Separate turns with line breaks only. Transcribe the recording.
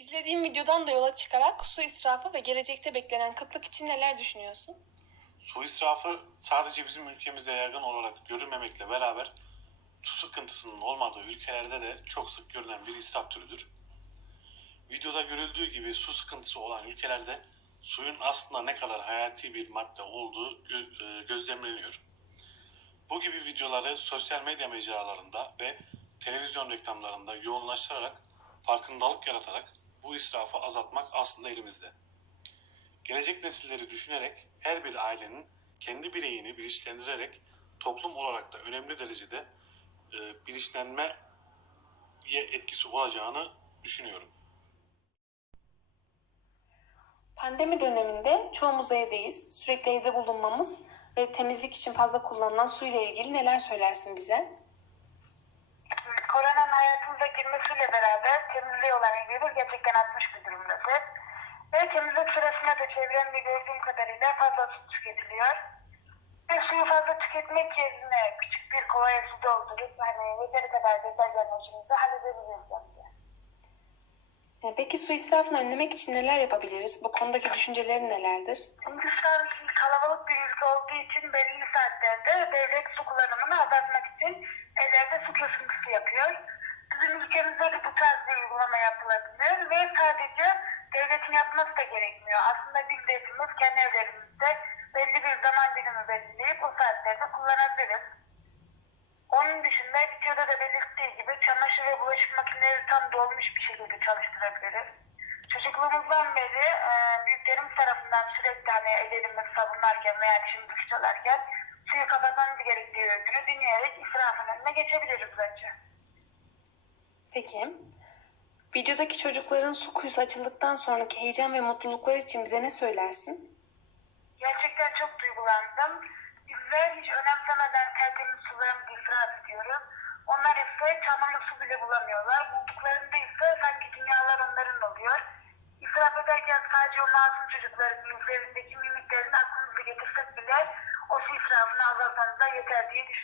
İzlediğim videodan da yola çıkarak su israfı ve gelecekte beklenen kıtlık için neler düşünüyorsun?
Su israfı sadece bizim ülkemize yaygın olarak görülmemekle beraber su sıkıntısının olmadığı ülkelerde de çok sık görülen bir israf türüdür. Videoda görüldüğü gibi su sıkıntısı olan ülkelerde suyun aslında ne kadar hayati bir madde olduğu e, gözlemleniyor. Bu gibi videoları sosyal medya mecralarında ve televizyon reklamlarında yoğunlaştırarak farkındalık yaratarak bu israfı azaltmak aslında elimizde. Gelecek nesilleri düşünerek her bir ailenin kendi bireyini bilinçlendirerek toplum olarak da önemli derecede e, bilinçlenmeye etkisi olacağını düşünüyorum.
Pandemi döneminde çoğumuz evdeyiz. Sürekli evde bulunmamız ve temizlik için fazla kullanılan su ile ilgili neler söylersin bize?
Koronanın hayatımıza girmesiyle beraber temizliğe olan ilgimiz gerçekten artmış bir durumdadır. Ve temizlik sırasında da çevremde gördüğüm kadarıyla fazla su tüketiliyor. Ve suyu fazla tüketmek yerine küçük bir kovaya su doldurup hani yeteri kadar deterjan işimizi halledebiliriz bence.
E, Peki su israfını önlemek için neler yapabiliriz? Bu konudaki düşüncelerin nelerdir?
Hindistan kalabalık bir ülke olduğu için belli saatlerde devlet su kullanımını azaltmak için ellerde su kesintiси yapıyor. Bizim ülkemizde de bu tarz bir uygulama yapılabilir ve sadece devletin yapması da gerekmiyor. Aslında biz de kendi evlerimizde belli bir zaman dilimi belirleyip o saatlerde kullanabiliriz. Onun dışında videoda da belirttiği gibi çamaşır ve bulaşık makineleri tam dolmuş bir şekilde çalıştırabiliriz. Çocukluğumuzdan beri e, büyüklerimiz tarafından sürekli hani ellerimizi sabunlarken veya dişimizi fırçalarken suyu kapatmamız gerektiği öğütünü dinleyerek israfın önüne geçebiliriz bence.
Peki. Videodaki çocukların su kuyusu açıldıktan sonraki heyecan ve mutluluklar için bize ne söylersin?
Gerçekten çok duygulandım. Bizler hiç önemsemeden tertemiz sularımızı israf ediyoruz. Onlar ise çamurlu su bile bulamıyorlar. Bulduklarında ise sanki dünyalar onların oluyor. İsraf ederken sadece o masum çocukların yüzlerindeki mimiklerini aklımıza getirsek bile o su israfını azaltmamıza yeter diye düşünüyorum.